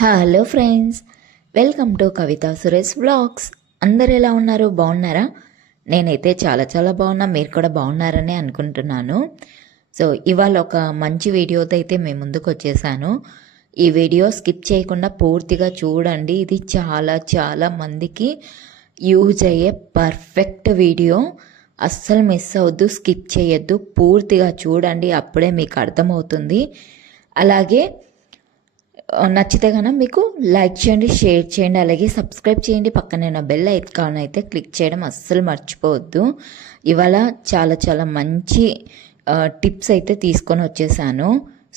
Hello friends, welcome to Kavitha Suresh vlogs. అందరు ఎలా ఉన్నారు? బాగున్నారా? నేనైతే చాలా బాగున్నా. మీరు కూడా బాగున్నారని అనుకుంటున్నాను. సో ఇవాళ ఒక మంచి వీడియోతో అయితే మేము ముందుకు వచ్చేసాను. ఈ వీడియో స్కిప్ చేయకుండా పూర్తిగా చూడండి. ఇది చాలా మందికి యూజ్ అయ్యే పర్ఫెక్ట్ వీడియో. అస్సలు మిస్ అవ్వద్దు, స్కిప్ చేయొద్దు, పూర్తిగా చూడండి. అప్పుడే మీకు అర్థమవుతుంది. అలాగే నచ్చితే కనుక మీకు లైక్ చేయండి, షేర్ చేయండి, అలాగే సబ్స్క్రైబ్ చేయండి. పక్కనే ఉన్న బెల్ ఐకాన్ అయితే క్లిక్ చేయడం అస్సలు మర్చిపోవద్దు. ఇవాళ చాలా మంచి టిప్స్ అయితే తీసుకొని వచ్చేసాను.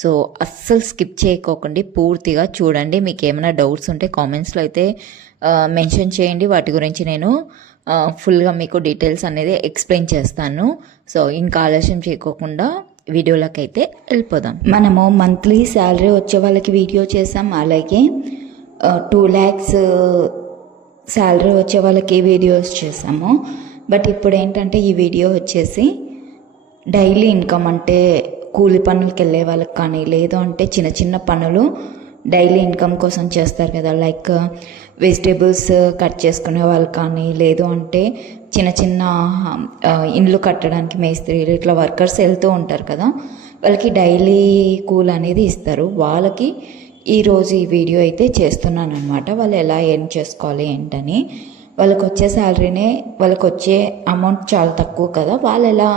సో అస్సలు స్కిప్ చేయకోకండి, పూర్తిగా చూడండి. మీకు ఏమైనా డౌట్స్ ఉంటే కామెంట్స్లో అయితే మెన్షన్ చేయండి. వాటి గురించి నేను ఫుల్గా మీకు డీటెయిల్స్ అనేది ఎక్స్ప్లెయిన్ చేస్తాను. సో ఇంకా ఆలస్యం చేయకోకుండా వీడియోలోకి అయితే వెళ్ళిపోదాం. మనము మంత్లీ శాలరీ వచ్చే వాళ్ళకి వీడియో చేసాం, అలాగే 2 lakhs శాలరీ వచ్చే వాళ్ళకి వీడియోస్ చేసాము. బట్ ఇప్పుడు ఏంటంటే ఈ వీడియో వచ్చేసి డైలీ ఇన్కమ్, అంటే కూలి పనులకి వెళ్ళే వాళ్ళకి కానీ, లేదు అంటే చిన్న పనులు డైలీ ఇన్కమ్ కోసం చేస్తారు కదా, లైక్ వెజిటేబుల్స్ కట్ చేసుకునే వాళ్ళు కానీ, లేదు అంటే చిన్న ఇండ్లు కట్టడానికి మేస్త్రీలు ఇట్లా వర్కర్స్ వెళ్తూ ఉంటారు కదా, వాళ్ళకి డైలీ కూల్ అనేది ఇస్తారు. వాళ్ళకి ఈరోజు ఈ వీడియో అయితే చేస్తున్నాను అనమాట. వాళ్ళు ఎలా ఎర్న్ చేసుకోవాలి ఏంటని. వాళ్ళకి వచ్చే శాలరీనే, వాళ్ళకి వచ్చే అమౌంట్ చాలా తక్కువ కదా, వాళ్ళు ఎలా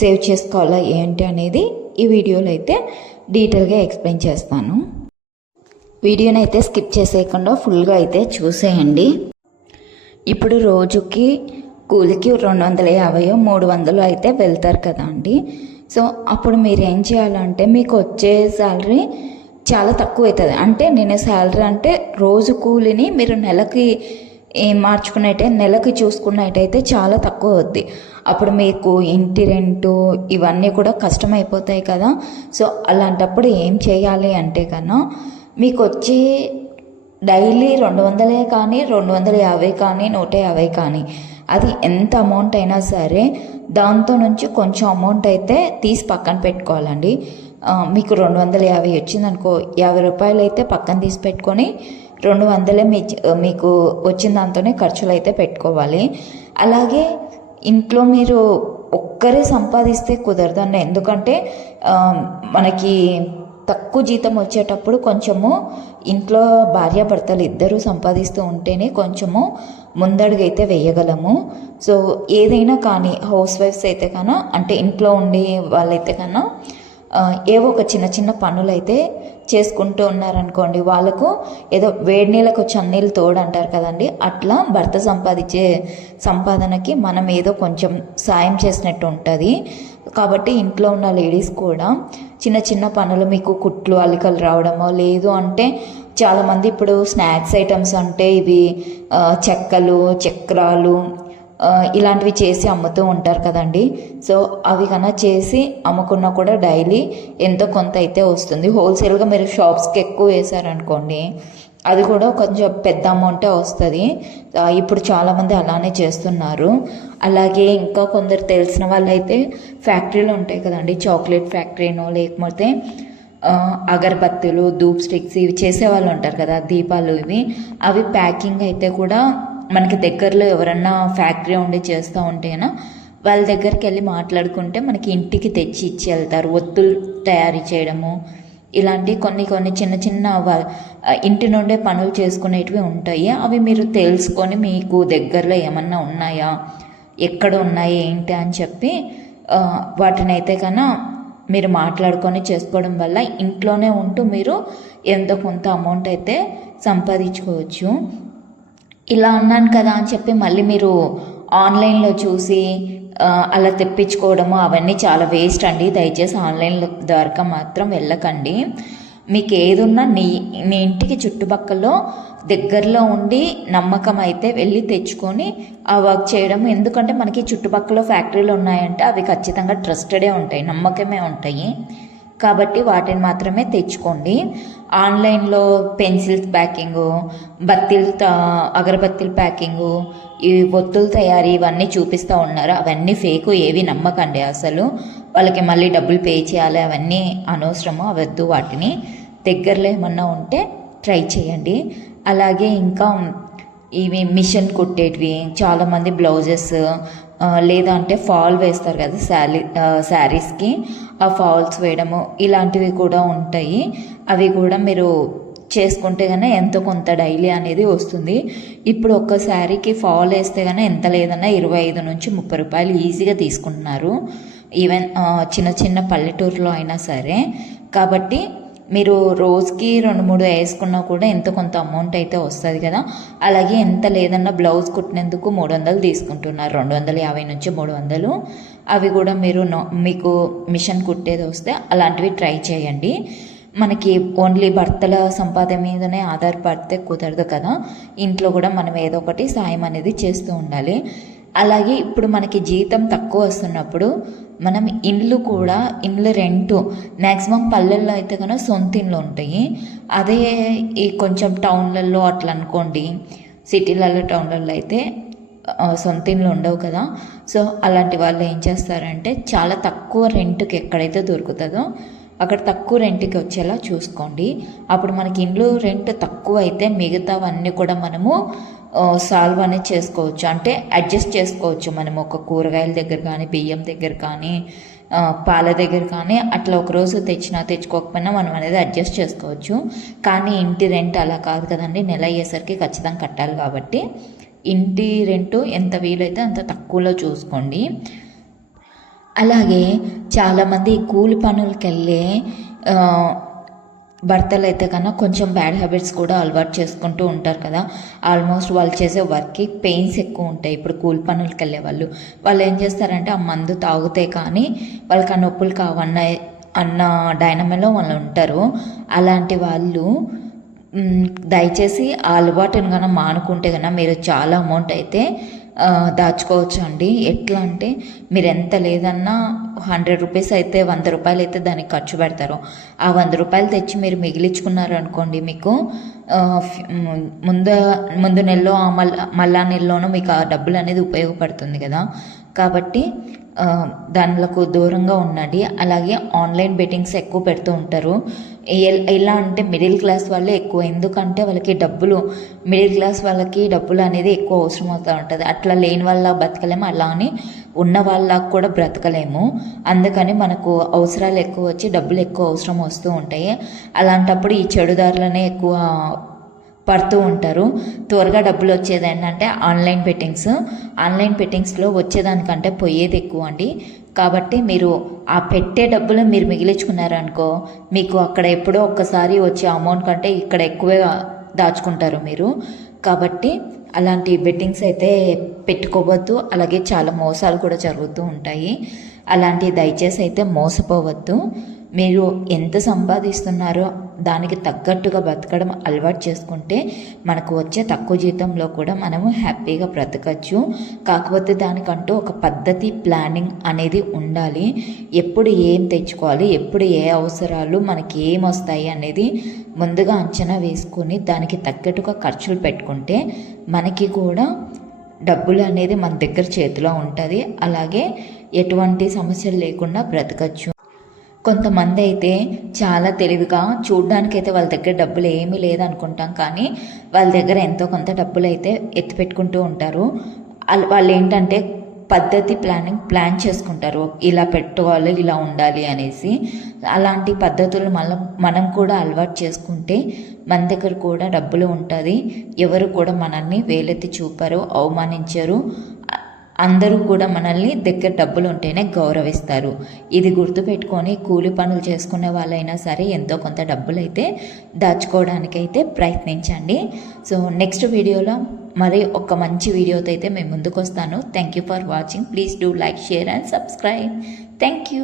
సేవ్ చేసుకోవాలా ఏంటి అనేది ఈ వీడియోలో అయితే డీటెయిల్గా ఎక్స్ప్లెయిన్ చేస్తాను. వీడియోని అయితే స్కిప్ చేసేయకుండా ఫుల్గా అయితే చూసేయండి. ఇప్పుడు రోజుకి కూలికి 250 300 అయితే వెళ్తారు కదా అండి. సో అప్పుడు మీరు ఏం చేయాలంటే, మీకు వచ్చే శాలరీ చాలా తక్కువ అవుతుంది. అంటే నేను శాలరీ అంటే రోజు కూలిని మీరు నెలకి నెలకి చూసుకున్నట్టయితే చాలా తక్కువ అవుద్ది. అప్పుడు మీకు ఇంటి రెంటు ఇవన్నీ కూడా కష్టమైపోతాయి కదా. సో అలాంటప్పుడు ఏం చేయాలి అంటే కన్నా, మీకు వచ్చి డైలీ 200 కానీ, 250 కానీ, 150 కానీ, అది ఎంత అమౌంట్ అయినా సరే దాంతో నుంచి కొంచెం అమౌంట్ అయితే తీసి పక్కన పెట్టుకోవాలండి. మీకు 250 వచ్చిందనుకో, 50 రూపాయలు అయితే పక్కన తీసి పెట్టుకొని 200 మీకు వచ్చిన దాంతోనే ఖర్చులు అయితే పెట్టుకోవాలి. అలాగే ఇంట్లో మీరు ఒక్కరే సంపాదిస్తే కుదరదండి. ఎందుకంటే మనకి తక్కువ జీతం వచ్చేటప్పుడు కొంచెము ఇంట్లో భార్యాభర్తలు ఇద్దరూ సంపాదిస్తూ ఉంటేనే కొంచెము ముందడుగైతే వేయగలము. సో ఏదైనా కానీ హౌస్ వైఫ్స్ అయితే కన్నా, అంటే ఇంట్లో ఉండే వాళ్ళైతే కన్నా ఏవో ఒక చిన్న పనులు అయితే చేసుకుంటూ ఉన్నారనుకోండి, వాళ్ళకు ఏదో వేడి నీళ్ళకు చన్నీళ్ళు తోడు అంటారు కదండి, అట్లా భర్త సంపాదించే సంపాదనకి మనం ఏదో కొంచెం సాయం చేసినట్టు ఉంటుంది. కాబట్టి ఇంట్లో ఉన్న లేడీస్ కూడా చిన్న పనులు, మీకు కుట్లు అల్లికలు రావడమో, లేదు అంటే చాలామంది ఇప్పుడు స్నాక్స్ ఐటమ్స్ అంటే ఇవి చెక్కలు, చక్రాలు ఇలాంటివి చేసి అమ్ముతూ ఉంటారు కదండి. సో అవి కన్నా చేసి అమ్ముకున్నా కూడా డైలీ ఎంతో కొంత అయితే వస్తుంది. హోల్సేల్గా మీరు షాప్స్కి ఎక్కువ వేసారనుకోండి, అది కూడా కొంచెం పెద్ద అమౌంటే వస్తుంది. ఇప్పుడు చాలామంది అలానే చేస్తున్నారు. అలాగే ఇంకా కొందరు తెలిసిన వాళ్ళైతే ఫ్యాక్టరీలు ఉంటాయి కదండి, చాక్లెట్ ఫ్యాక్టరీనో, లేకపోతే అగరబత్తులు, ధూప్ స్టిక్స్ ఇవి చేసేవాళ్ళు ఉంటారు కదా, దీపాలు ఇవి, అవి ప్యాకింగ్ అయితే కూడా మనకి దగ్గరలో ఎవరన్నా ఫ్యాక్టరీ ఉండి చేస్తూ ఉంటేనా వాళ్ళ దగ్గరికి వెళ్ళి మాట్లాడుకుంటే మనకి ఇంటికి తెచ్చి ఇచ్చి వెళ్తారు. ఒత్తులు తయారు చేయడము, ఇలాంటి కొన్ని చిన్న ఇంటి నుండే పనులు చేసుకునేటివి ఉంటాయి. అవి మీరు తెలుసుకొని మీకు దగ్గరలో ఏమన్నా ఉన్నాయా, ఎక్కడ ఉన్నాయి ఏంటి అని చెప్పి వాటిని అయితే కన్నా మీరు మాట్లాడుకొని చేసుకోవడం వల్ల ఇంట్లోనే ఉంటూ మీరు ఎంతో కొంత అమౌంట్ అయితే సంపాదించుకోవచ్చు. ఇలా అన్నాను కదా అని చెప్పి మళ్ళీ మీరు ఆన్లైన్లో చూసి అలా తెప్పించుకోవడము అవన్నీ చాలా వేస్ట్ అండి. దయచేసి ఆన్లైన్లో ద్వారా మాత్రం వెళ్ళకండి. మీకు ఏదున్నా మీ ఇంటికి చుట్టుపక్కల దగ్గరలో ఉండి నమ్మకం అయితే వెళ్ళి తెచ్చుకొని ఆ వర్క్ చేయడం. ఎందుకంటే మనకి చుట్టుపక్కల ఫ్యాక్టరీలు ఉన్నాయంటే అవి ఖచ్చితంగా ట్రస్టెడే ఉంటాయి, నమ్మకమే ఉంటాయి. కాబట్టి వాటిని మాత్రమే తెచ్చుకోండి. ఆన్లైన్లో పెన్సిల్స్ ప్యాకింగు, అగరబత్తీల ప్యాకింగు, ఈ ఒత్తుల తయారీ ఇవన్నీ చూపిస్తూ ఉన్నారు. అవన్నీ ఫేకు, ఏవి నమ్మకండి అసలు. వాళ్ళకి మళ్ళీ డబ్బులు పే చేయాలి, అవన్నీ అనవసరము, అవద్దు. వాటిని దగ్గరలో ఏమన్నా ఉంటే ట్రై చేయండి. అలాగే ఇంకా ఇవి మిషన్ కుట్టేటివి చాలామంది బ్లౌజెస్ లేదంటే ఫాల్ వేస్తారు కదా శారీస్కి, ఆ ఫాల్స్ వేయడము ఇలాంటివి కూడా ఉంటాయి. అవి కూడా మీరు చేసుకుంటే కన్నా ఎంతో కొంత డైలీ అనేది వస్తుంది. ఇప్పుడు ఒక్క శారీకి ఫాల్ వేస్తే కన్నా ఎంత లేదన్నా 25 నుంచి 30 రూపాయలు ఈజీగా తీసుకుంటున్నారు, ఈవెన్ చిన్న చిన్న పల్లెటూరులో అయినా సరే. కాబట్టి మీరు రోజుకి 2-3 వేసుకున్నా కూడా ఎంతో కొంత అమౌంట్ అయితే వస్తుంది కదా. అలాగే ఎంత లేదన్నా బ్లౌజ్ కుట్టినందుకు 300 తీసుకుంటున్నారు, 250 నుంచి 300. అవి కూడా మీరు మీకు మిషన్ కుట్టేది వస్తే అలాంటివి ట్రై చేయండి. మనకి ఓన్లీ భర్తల సంపాదన మీదనే ఆధారపడితే కుదరదు కదా, ఇంట్లో కూడా మనం ఏదో ఒకటి సాయం అనేది చేస్తూ ఉండాలి. అలాగే ఇప్పుడు మనకి జీతం తక్కువ వస్తున్నప్పుడు మనం ఇండ్లు రెంటు మ్యాక్సిమం పల్లెల్లో అయితే కనుక సొంత ఇండ్లు ఉంటాయి. అదే ఈ కొంచెం టౌన్లలో అట్లా అనుకోండి, సిటీలలో టౌన్లలో అయితే సొంత ఇండ్లు ఉండవు కదా. సో అలాంటి వాళ్ళు ఏం చేస్తారంటే చాలా తక్కువ రెంట్కి ఎక్కడైతే దొరుకుతుందో అక్కడ తక్కువ రెంట్కి వచ్చేలా చూసుకోండి. అప్పుడు మనకి ఇండ్లు రెంట్ తక్కువ అయితే మిగతావన్నీ కూడా మనము సాల్వ్ అనేది చేసుకోవచ్చు, అంటే అడ్జస్ట్ చేసుకోవచ్చు. మనం ఒక కూరగాయల దగ్గర కానీ, బియ్యం దగ్గర కానీ, పాల దగ్గర కానీ అట్లా ఒకరోజు తెచ్చుకోకపోయినా మనం అనేది అడ్జస్ట్ చేసుకోవచ్చు. కానీ ఇంటి రెంట్ అలా కాదు కదండి, నెల అయ్యేసరికి ఖచ్చితంగా కట్టాలి. కాబట్టి ఇంటి రెంటు ఎంత వీలైతే అంత తక్కువలో చూసుకోండి. అలాగే చాలామంది కూలి పనులకి వెళ్ళే భర్తలు అయితే కన్నా కొంచెం బ్యాడ్ హ్యాబిట్స్ కూడా అలవాటు చేసుకుంటూ ఉంటారు కదా. ఆల్మోస్ట్ వాళ్ళు చేసే వర్క్కి పెయిన్స్ ఎక్కువ ఉంటాయి. ఇప్పుడు కూలి పనులకి వెళ్ళే వాళ్ళు ఏం చేస్తారంటే ఆ మందు తాగితే కానీ వాళ్ళకి ఆ నొప్పులు అన్న డైనమేలో వాళ్ళు ఉంటారు. అలాంటి వాళ్ళు దయచేసి ఆ అలవాటుని కన్నా మానుకుంటే కన్నా మీరు చాలా అమౌంట్ అయితే దాచుకోవచ్చు అండి. ఎట్లా అంటే మీరు ఎంత లేదన్నా 100 రూపీస్ అయితే 100 రూపాయలు అయితే దానికి ఖర్చు పెడతారు. ఆ 100 రూపాయలు తెచ్చి మీరు మిగిలించుకున్నారు అనుకోండి, మీకు ముందు నెలలో మళ్ళా నెలలోనూ మీకు ఆ డబ్బులు అనేది ఉపయోగపడుతుంది కదా. కాబట్టి దానిలకు దూరంగా ఉండండి. అలాగే ఆన్లైన్ బెట్టింగ్స్ ఎక్కువ పెడుతూ ఉంటారు. ఎలా అంటే మిడిల్ క్లాస్ వాళ్ళే ఎక్కువ, ఎందుకంటే వాళ్ళకి మిడిల్ క్లాస్ వాళ్ళకి డబ్బులు అనేది ఎక్కువ అవసరం అవుతూ ఉంటుంది. అట్లా లేని వాళ్ళ బతకలేము, అలా అని ఉన్న వాళ్ళకు కూడా బ్రతకలేము. అందుకని మనకు అవసరాలు ఎక్కువ వచ్చి డబ్బులు ఎక్కువ అవసరం వస్తూ ఉంటాయి. అలాంటప్పుడు ఈ చెడుదారులనే ఎక్కువ పడుతూ ఉంటారు. త్వరగా డబ్బులు వచ్చేది ఏంటంటే ఆన్లైన్ బెట్టింగ్స్లో వచ్చేదానికంటే పోయేది ఎక్కువ అండి. కాబట్టి మీరు ఆ పెట్టే డబ్బులు మీరు మిగిలించుకున్నారనుకో, మీకు అక్కడ ఎప్పుడో ఒక్కసారి వచ్చే అమౌంట్ కంటే ఇక్కడ ఎక్కువే దాచుకుంటారు మీరు. కాబట్టి అలాంటి బెట్టింగ్స్ అయితే పెట్టుకోవద్దు. అలాగే చాలా మోసాలు కూడా జరుగుతూ ఉంటాయి. అలాంటి దయచేసి అయితే మోసపోవద్దు. మీరు ఎంత సంపాదిస్తున్నారో దానికి తగ్గట్టుగా బ్రతకడం అలవాటు చేసుకుంటే మనకు వచ్చే తక్కువ జీతంలో కూడా మనము హ్యాపీగా బ్రతకచ్చు. కాకపోతే దానికంటూ ఒక పద్ధతి, ప్లానింగ్ అనేది ఉండాలి. ఎప్పుడు ఏం తెచ్చుకోవాలి, ఎప్పుడు ఏ అవసరాలు మనకి ఏం వస్తాయి అనేది ముందుగా అంచనా వేసుకొని దానికి తగ్గట్టుగా ఖర్చులు పెట్టుకుంటే మనకి కూడా డబ్బులు అనేది మన దగ్గర చేతిలో ఉంటుంది. అలాగే ఎటువంటి సమస్యలు లేకుండా బ్రతకచ్చు. కొంతమంది అయితే చాలా తెలివిగా చూడ్డానికైతే వాళ్ళ దగ్గర డబ్బులు ఏమీ లేదనుకుంటాం, కానీ వాళ్ళ దగ్గర ఎంతో కొంత డబ్బులు అయితే ఎత్తిపెట్టుకుంటూ ఉంటారు. వాళ్ళు ఏంటంటే పద్ధతి, ప్లాన్ చేసుకుంటారు, ఇలా పెట్టుకోవాలి, ఇలా ఉండాలి అనేసి. అలాంటి పద్ధతులు మనం కూడా అలవాటు చేసుకుంటే మన దగ్గర కూడా డబ్బులు ఉంటుంది. ఎవరు కూడా మనల్ని వేలెత్తి చూపరు, అవమానించరు. అందరూ కూడా మనల్ని దగ్గర డబ్బులు ఉంటేనే గౌరవిస్తారు. ఇది గుర్తుపెట్టుకొని కూలి పనులు చేసుకునే వాళ్ళైనా సరే ఎంతో కొంత డబ్బులు అయితే దాచుకోవడానికైతే ప్రయత్నించండి. సో నెక్స్ట్ వీడియోలో మరి ఒక మంచి వీడియోతో అయితే మేము ముందుకు వస్తాను. Thank you for watching. Please do like, share and subscribe. Thank you.